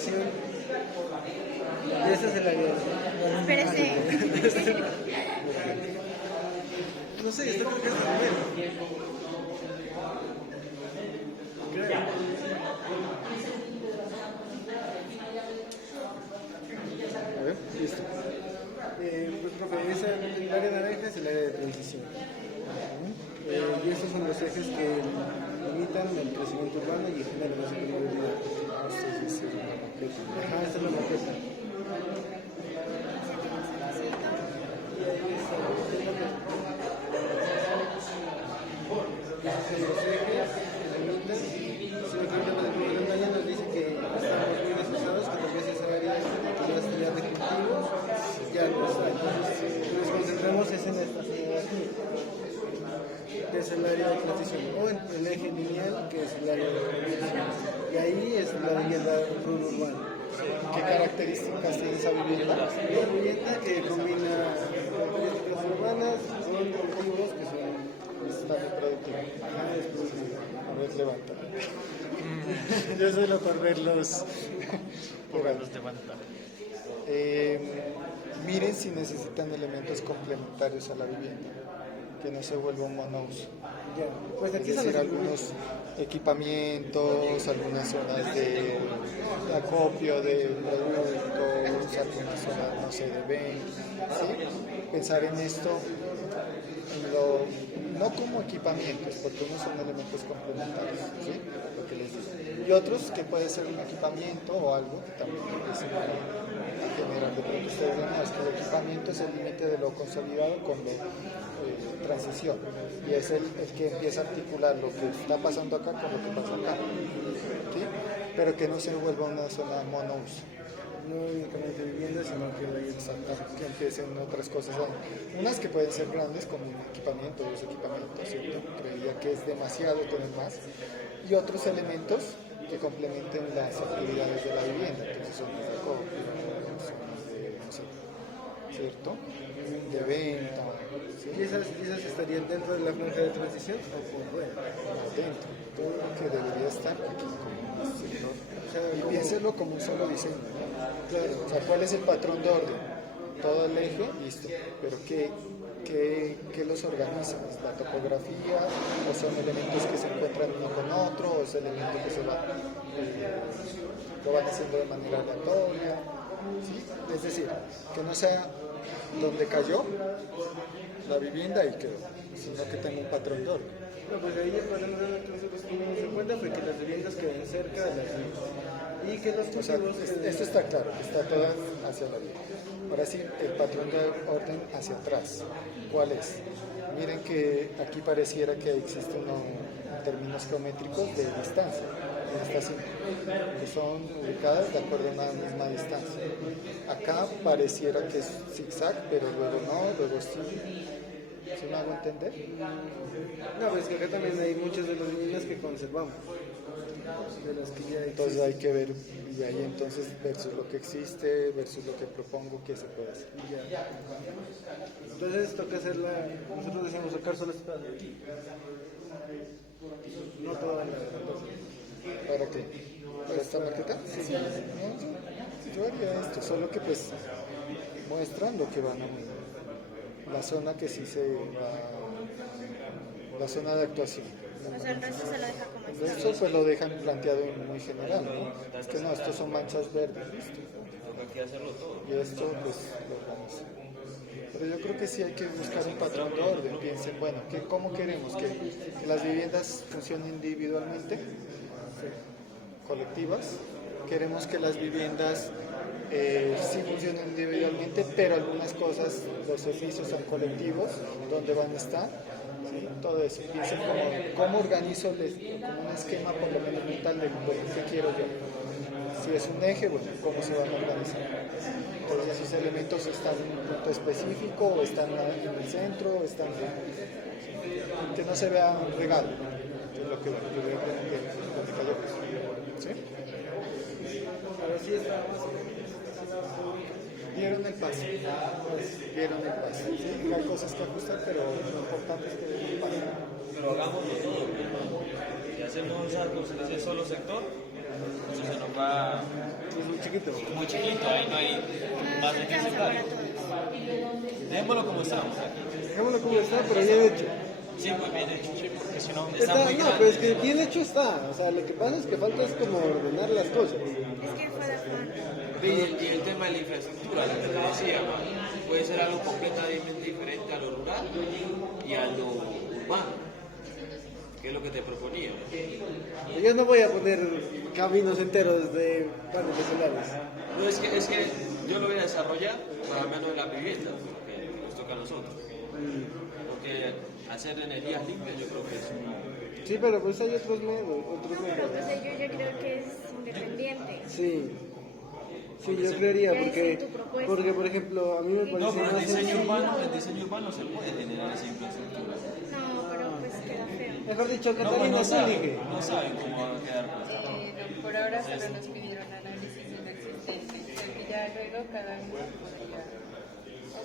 transición. Y este es el área. Espérese. No sé, esto creo que es primero. Creo. A ver, listo. Pues profe, el área naranja es el área de transición. Y estos son los ejes que limitan el crecimiento urbano y generan esa movilidad. Ajá, esta es la maqueta. Y ahí está la maqueta. Los ejes que limitan, si no cambiamos el número de año, nos dice que estamos muy desfasados, que tal vez esa área que ya estaría de cultivos ya no está. Entonces, nos concentramos es en esta zona de aquí, que es el área de transición, o en el eje lineal, que es el área de transición. Y ahí es la vivienda urbana. ¿Qué características tiene esa vivienda? La vivienda que combina características urbanas con cultivos que son Está muy productiva. es productiva. A ver, levántalo. Yo solo por verlos. Por verlos levantar. Miren si necesitan elementos complementarios a la vivienda, que no se vuelva un monouso. Ya, pues Es aquí son decir, los algunos equipamientos, algunas zonas de acopio de productos, algunas zonas, no sé, de venta, ¿sí? Pensar en esto, no como equipamientos, porque unos son elementos complementarios, ¿sí? Lo que les digo. Y otros que puede ser un equipamiento o algo que también es general de pronto ustedes ven, no, es que el equipamiento es el límite de lo consolidado con lo transición, y es el que empieza a articular lo que está pasando acá con lo que pasa acá, ¿sí? Pero que no se vuelva una zona monouso, no únicamente viviendas, sino que hay que empiecen otras cosas ahí. Unas que pueden ser grandes como un equipamiento, dos equipamientos, ¿cierto? Creería que es demasiado tener más, y otros elementos que complementen las actividades de la vivienda, entonces zonas de acopio, zonas de, no sé, ¿cierto? De venta, ¿sí? ¿Y esas estarían dentro de la franja de transición o por fuera? Adentro, todo lo que debería estar aquí como un sector. O sea, Y como- piénselo como un solo diseño, ¿no? Claro. O sea, ¿cuál es el patrón de orden? Todo el eje, listo. Pero ¿qué los organiza? ¿Es la topografía? ¿O son elementos que se encuentran uno con otro? ¿O es elemento que se va, lo van haciendo de manera aleatoria? ¿Sí? Es decir, que no sea donde cayó la vivienda y quedó, sino que tenga un patrón de orden. No, pues ahí el problema que nosotros tuvimos en cuenta fue que las viviendas queden cerca de las vías y que los O sea, cultivos queden- esto está claro, está toda hacia la vía. Ahora sí, el patrón de orden hacia atrás. ¿Cuál es? Miren que aquí pareciera que existe en términos geométricos de distancia en esta cinta, que son ubicadas de acuerdo a una misma distancia. Acá pareciera que es zigzag, pero luego no, luego sí. ¿Sí me hago entender? No, pues que acá también hay muchas de las viviendas que conservamos, de las que ya Entonces existen. hay que ver, y ahí entonces versus lo que existe, versus lo que propongo, qué se puede hacer. Ya. Entonces toca hacerla, nosotros decíamos sacar solo este pedazo de aquí. No toda la... ¿Para qué? ¿Para esta maqueta? Sí. Yo haría esto, solo que pues muestran lo que van a la zona que sí se va, la zona de actuación. O sea, el resto se lo deja como El está. resto pues lo dejan planteado en muy general, ¿no? Es que no, estos son manchas verdes, ¿listo? Y esto pues lo vamos. Pero yo creo que sí hay que buscar un patrón de orden. Piensen, bueno, ¿cómo queremos que las viviendas funcionen individualmente? Colectivas. Queremos que las viviendas sí funcionen individualmente, pero algunas cosas, los servicios son colectivos, ¿dónde van a estar? ¿Sí? Todo eso. Piensen cómo organizo como un esquema por lo menos mental de bueno, qué quiero yo. Si es un eje, bueno, ¿cómo se van a organizar? Entonces esos elementos están en un punto específico, o están en el centro, o están que no se vea regado. Es lo que yo veo que cayó. ¿Sí? Ahora sí está Vieron el paso. Vieron el paso. Sí, hay cosas que ajustar, pero lo importante es que vean el paso. Pero hagámoslo todo. Si hacemos algo en ese solo sector, Entonces nos va Es muy chiquito. muy chiquito, ahí no hay más de 15 alcanza para hectáreas. todos. Dejémoslo como estamos aquí. Dejémoslo como está, pero bien hecho. Sí, muy bien hecho, sí, porque si no Está, está muy no, grande. pero es que bien hecho está. O sea, lo que pasa es que falta es como ordenar las cosas. Es que fue de afán. Y el tema de la infraestructura, lo que te decía, puede ser algo completamente diferente a lo rural y a lo urbano, que es lo que te proponía. Yo no voy a poner caminos enteros de paneles solares. No, es que yo lo voy a desarrollar para menos la vivienda, porque nos toca a nosotros. Porque hacer energías limpias yo creo que es una... Sí, pero pues hay otros métodos. Otros No, pero métodos. pues yo creo que es independiente. Sí. Sí, yo creería, Ya es porque, en tu propuesta. porque por ejemplo, a mí me No, parece pero más sencillo. el diseño urbano se puede generar esa infraestructura. No, pero pues queda feo. Mejor dicho, No, Catalina, no tú saben, elige. no saben cómo va a quedar. Pues. No, por ahora solo nos pidieron análisis de lo existente, o sea que ya luego cada uno podría,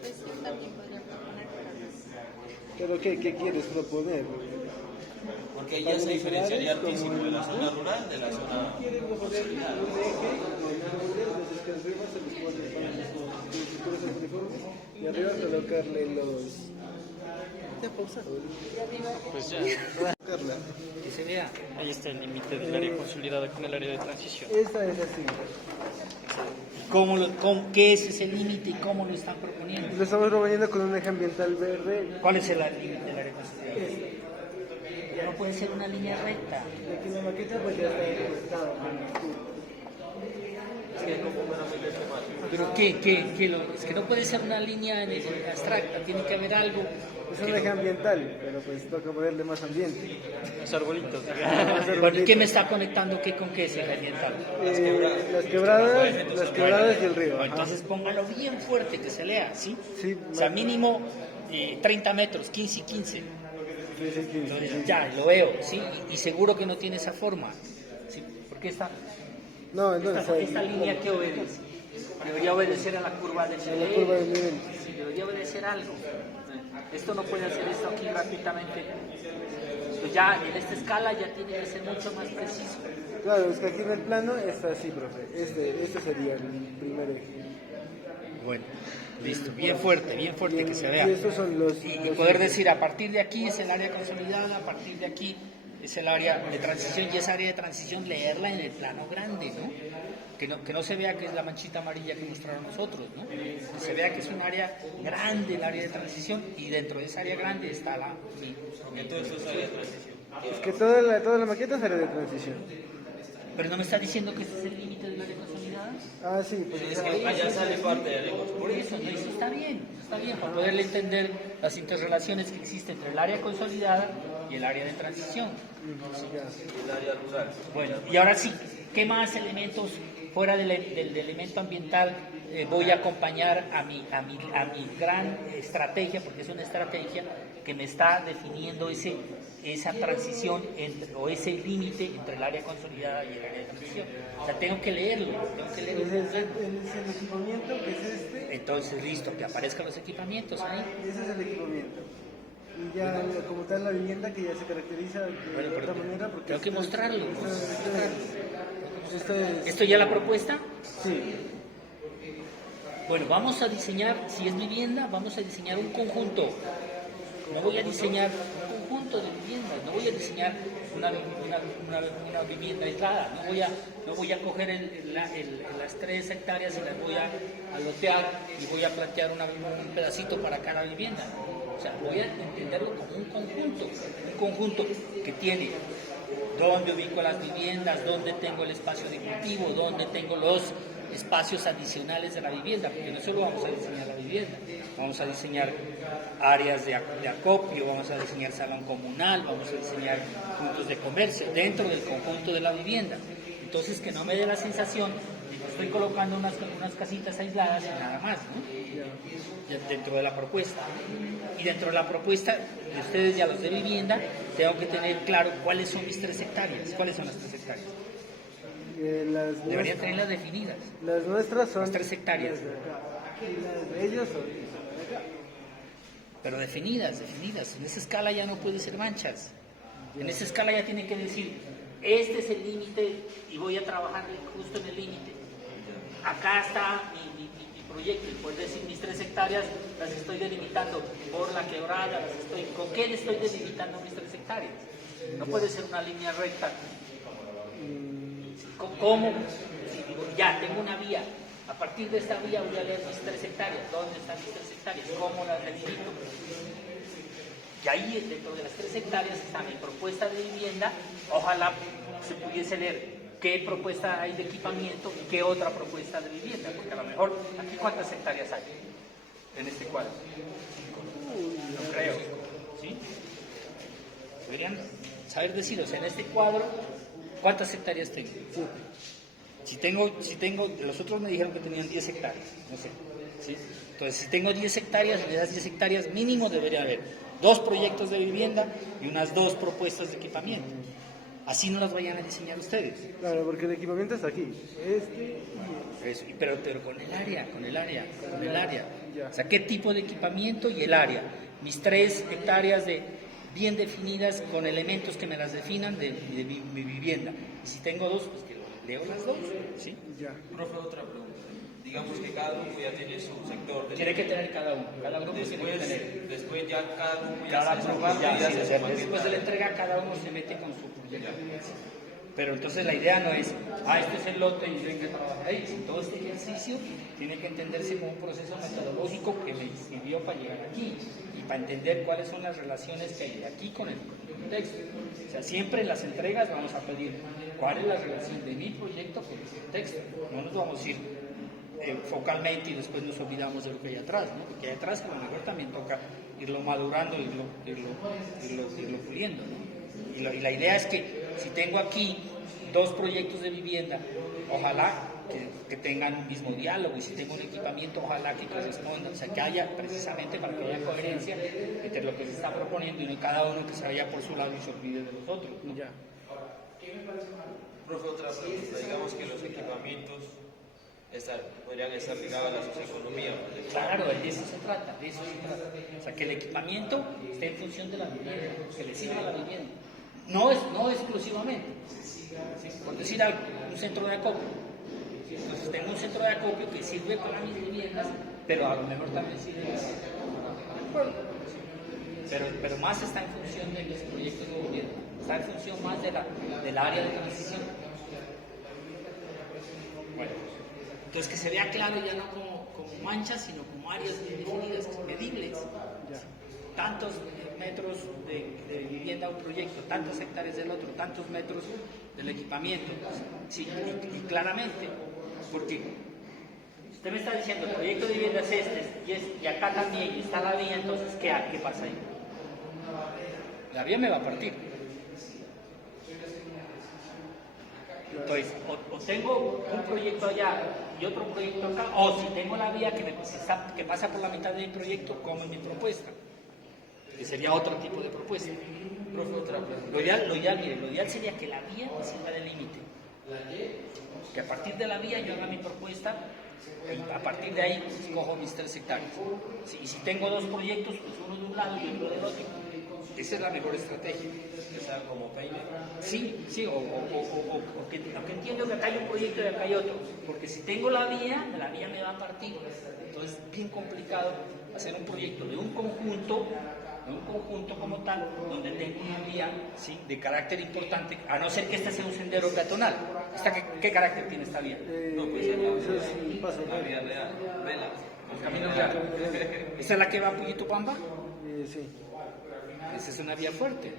pues sí, también podría proponer, pero no. ¿Pero qué quieres proponer? Porque ya se diferenciaría altísimo de la zona rural de la zona... Quieren proponer un eje con árboles, los que arriba se les ponen con estructuras uniformes y arriba colocarle los... Ya pausa. Pues ya. Carla, Que se vea. Ahí está el límite del área consolidada con el área de transición. esta es así. ¿Qué es ese límite y cómo lo están proponiendo? Lo estamos proponiendo con un eje ambiental verde. ¿Cuál es el límite del área consolidada? No puede ser una línea recta. Aquí en la maqueta pues ya está conectado con el escudo. ¿Pero es que no puede ser una línea abstracta, tiene que haber algo. Es un eje ambiental, pero pues toca ponerle más ambiente. Los arbolitos. Bueno, ¿y qué me está conectando qué con qué ese eje ambiental? Las quebradas y el río. No, Ajá. entonces póngalo bien fuerte, que se lea, ¿sí? Sí, O sea, mínimo 30 metros, 15 y 15. Sí, sí, sí, Entonces, sí. ya, lo veo, ¿sí? Y seguro que no tiene esa forma, ¿sí? Porque No, entonces esta línea que obedece, debería obedecer a la curva del la curva del nivel. Sí, debería obedecer algo. Esto no puede hacer esto aquí gratuitamente. Pues ya en esta escala ya tiene que ser mucho más preciso. Claro, es que aquí en el plano está así, profe. Este sería el primer eje. Bueno, listo, bien fuerte que se vea. Y estos son los... Y poder decir, a partir de aquí es el área consolidada, a partir de aquí es el área de transición, y esa área de transición leerla en el plano grande, ¿no? Que no se vea que es la manchita amarilla que mostraron nosotros, ¿no? Que se vea que es un área grande, el área de transición, y dentro de esa área grande está Entonces eso es área de transición. Es que toda la maqueta es área de transición. Pero no me está diciendo que ese es el límite del área consolidada. Ah, sí, pues Es que allá sale parte de la Por eso, no, eso está bien, para poderle entender las interrelaciones que existen entre el área consolidada y el área de transición. el área rural. Bueno, y ahora sí, ¿qué más elementos fuera del elemento ambiental voy a acompañar a mi gran estrategia, porque es una estrategia que me está definiendo esa transición o ese límite entre el área consolidada y el área de transición? O sea, tengo que leerlo. ese es el equipamiento, que es este. Entonces, listo, que aparezcan los equipamientos ahí. Ese es el equipamiento. Y ya como tal la vivienda que ya se caracteriza de otra manera. Porque Tengo que mostrarlo. Esto es... ¿Esto ya la propuesta? Sí. Bueno, vamos a diseñar, si es vivienda, vamos a diseñar un conjunto. No voy a diseñar un conjunto de viviendas, no voy a diseñar una vivienda aislada, no voy a coger las 3 hectáreas y las voy a lotear y voy a plantear un pedacito para cada vivienda. O sea, voy a entenderlo como un conjunto que tiene dónde ubico las viviendas, dónde tengo el espacio de cultivo, dónde tengo los espacios adicionales de la vivienda, porque no solo vamos a diseñar la vivienda, vamos a diseñar áreas de acopio, vamos a diseñar salón comunal, vamos a diseñar puntos de comercio dentro del conjunto de la vivienda. Entonces, que no me dé la sensación de que estoy colocando unas casitas aisladas y nada más, ¿no? Dentro de la propuesta. Y dentro de la propuesta de ustedes y a los de vivienda, tengo que tener claro cuáles son mis 3 hectáreas. ¿Cuáles son las 3 hectáreas? Deberían tenerlas definidas. Las nuestras son... Las 3 hectáreas. las de acá. Y las de ellos son de acá. Pero definidas. En esa escala ya no puede ser manchas. En esa escala ya tiene que decir, este es el límite y voy a trabajar justo en el límite. Acá está mi proyecto, y puedes decir mis 3 hectáreas las estoy delimitando por la quebrada, ¿con qué le estoy delimitando mis 3 hectáreas? No puede ser una línea recta. ¿Cómo? Si digo, ya, tengo una vía, a partir de esta vía voy a leer mis 3 hectáreas, ¿dónde están mis 3 hectáreas? ¿Cómo las delimito? Y ahí dentro de las 3 hectáreas está mi propuesta de vivienda, ojalá se pudiese leer qué propuesta hay de equipamiento y qué otra propuesta de vivienda, porque a lo mejor aquí cuántas hectáreas hay en este cuadro. No creo, ¿sí? Deberían saber decir, o sea, en este cuadro, ¿cuántas hectáreas tengo? Si tengo, los otros me dijeron que tenían 10 hectáreas, no sé, ¿sí? Entonces, si tengo 10 hectáreas, en esas 10 hectáreas mínimo debería haber 2 proyectos de vivienda y unas 2 propuestas de equipamiento. Así no las vayan a diseñar ustedes. Claro, porque el equipamiento está aquí. Eso, pero con el área. O sea, ¿qué tipo de equipamiento y el área? Mis 3 hectáreas bien definidas con elementos que me las definan de mi vivienda. Y si tengo 2, pues que leo las 2, ¿sí? Ya. Profe, otra pregunta. Digamos que cada grupo ya tiene su sector. Tiene que tener cada uno. Cada grupo tiene que tener. Después ya cada grupo ya Cada hace su grupo parte ya, y sí, hace o su sea, parte. después de la entrega cada uno se mete con su proyecto. Pero entonces la idea no es, este es el lote y yo hay que trabajar ahí. Todo este ejercicio tiene que entenderse como un proceso metodológico que me sirvió para llegar aquí y para entender cuáles son las relaciones que hay de aquí con el contexto. O sea, siempre en las entregas vamos a pedir cuál es la relación de mi proyecto con el contexto. No nos vamos a ir focalmente y después nos olvidamos de lo que hay atrás, ¿no? Porque hay atrás a lo mejor también toca irlo madurando, irlo puliendo, ¿no? Y la idea es que si tengo aquí 2 proyectos de vivienda, ojalá que tengan un mismo diálogo, y si tengo un equipamiento, ojalá que corresponda, o sea, que haya precisamente para que haya coherencia entre lo que se está proponiendo y no cada uno que se vaya por su lado y se olvide de los otros, ¿no? Ya. Profe, otra pregunta. Digamos que los equipamientos podrían estar ligados a la socioeconomía. Claro, de eso se trata, O sea, que el equipamiento esté en función de la vivienda, que le sirva a la vivienda. No exclusivamente. ¿Sí? Por decir algo, un centro de acopio. Entonces tengo un centro de acopio que sirve para mis viviendas, pero a lo mejor también sirve para el pueblo. Pero más está en función de los proyectos de vivienda, está en función más del área de transición. Bueno, entonces que se vea claro ya no como manchas, sino como áreas bien definidas, medibles. Tantos metros de vivienda o proyecto, tantos hectáreas del otro, tantos metros del equipamiento. Sí, y claramente, porque usted me está diciendo el proyecto de vivienda es y acá también y está la vía, entonces ¿qué pasa ahí? La vía me va a partir. Entonces, o tengo un proyecto allá y otro proyecto acá, o si tengo la vía que pasa por la mitad de mi proyecto, como en mi propuesta, que sería otro tipo de propuesta. Lo ideal sería que la vía me sirva de límite, que a partir de la vía yo haga mi propuesta y a partir de ahí escojo mis 3 hectáreas. Y si tengo 2 proyectos, pues uno de un lado y otro del otro. Esa es la mejor estrategia. Que sea como peine. Sí, o que entiendo que acá hay un proyecto y acá hay otro. Porque si tengo la vía me va a partir. Entonces es bien complicado hacer un proyecto de un conjunto como tal, donde tengo una vía, ¿sí?, de carácter importante, a no ser que este sea un sendero peatonal. ¿Qué carácter tiene esta vía? No, pues Eso es un paso la vía real. Vela. El camino real. ¿Esta es la que va a Puyitupamba? Sí. Esa es una vía fuerte.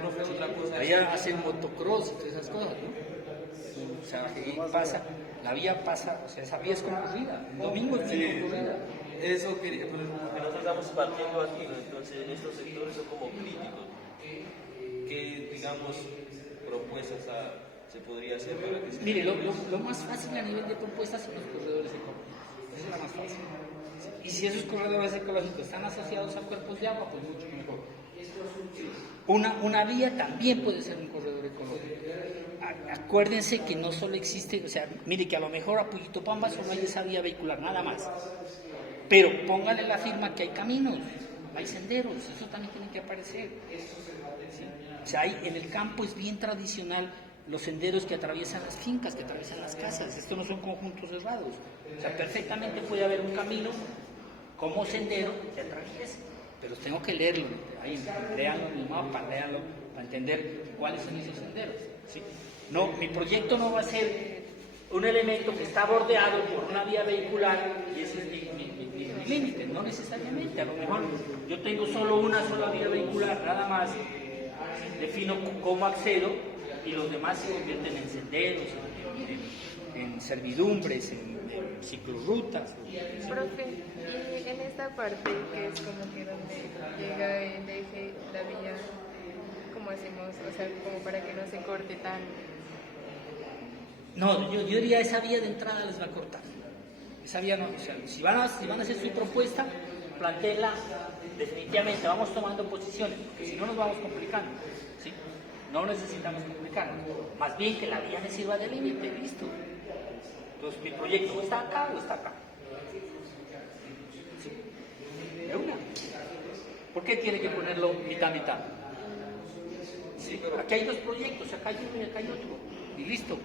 Profe, otra cosa. Ahí hacen motocross y todas esas cosas, ¿no? O sea, ahí la vía pasa, o sea, esa vía es concurrida. El domingo es muy concurrida. Eso quería, pero nosotros estamos partiendo aquí, ¿no? Entonces estos sectores son como críticos. ¿Qué, digamos, propuestas se podría hacer para que se... Mire, lo más fácil a nivel de propuestas son los corredores ecológicos. Esa es la más fácil. Y si esos corredores ecológicos están asociados a cuerpos de agua, pues mucho mejor. Una vía también puede ser un corredor ecológico. Acuérdense que no solo existe, o sea, mire que a lo mejor a Puyitupamba solo hay esa vía vehicular, nada más. Pero póngale la firma que hay caminos, hay senderos, eso también tiene que aparecer. ¿Sí? O sea, en el campo es bien tradicional los senderos que atraviesan las fincas, que atraviesan las casas. Estos no son conjuntos cerrados. O sea, perfectamente puede haber un camino como sendero que atraviese, pero tengo que leerlo. Ahí, léanlo en el mapa, léanlo para entender cuáles son esos senderos. ¿Sí? No, mi proyecto no va a ser un elemento que está bordeado por una vía vehicular y ese es mi límite, no necesariamente. A lo mejor yo tengo solo una sola vía vehicular, nada más defino cómo accedo y los demás se convierten en senderos, en servidumbres, en ciclorrutas. Profe, y en esta parte que es como que donde llega el eje, la vía, ¿cómo hacemos? O sea, como para que no se corte tan... No, yo diría esa vía de entrada les va a cortar. Esa vía no, o sea, si van a hacer su propuesta, plantéenla definitivamente, vamos tomando posiciones, porque si no nos vamos complicando, ¿sí? No necesitamos complicarnos, más bien que la vía me sirva de límite, listo. Entonces mi proyecto está acá o está acá. ¿Sí? De una. ¿Por qué tiene que ponerlo mitad? Sí, aquí hay dos proyectos, acá hay uno y acá hay otro, y listo.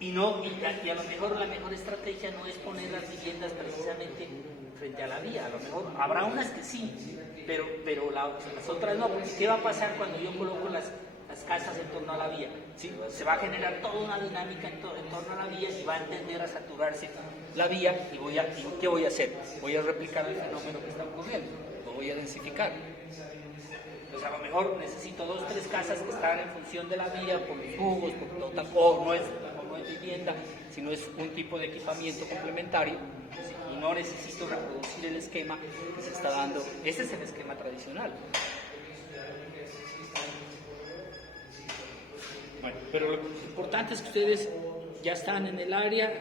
Y a lo mejor la mejor estrategia no es poner las viviendas precisamente frente a la vía. A lo mejor habrá unas que sí, pero las otras no. Porque ¿qué va a pasar cuando yo coloco las casas en torno a la vía? ¿Sí? Se va a generar toda una dinámica en torno a la vía y va a tender a saturarse la vía. ¿Y qué voy a hacer? Voy a replicar el fenómeno que está ocurriendo. Lo voy a densificar. Pues a lo mejor necesito 2 o 3 casas que están en función de la vía por los jugos, o no es vivienda, sino es un tipo de equipamiento complementario, y no necesito reproducir el esquema que se está dando. Ese es el esquema tradicional. Bueno, pero lo importante es que ustedes ya están en el área,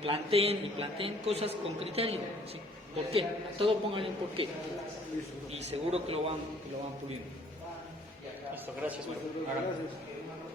planteen cosas con criterio. ¿Sí? ¿Por qué? A todo pónganle un por qué. Y seguro que lo van puliendo. Listo, gracias. Bueno,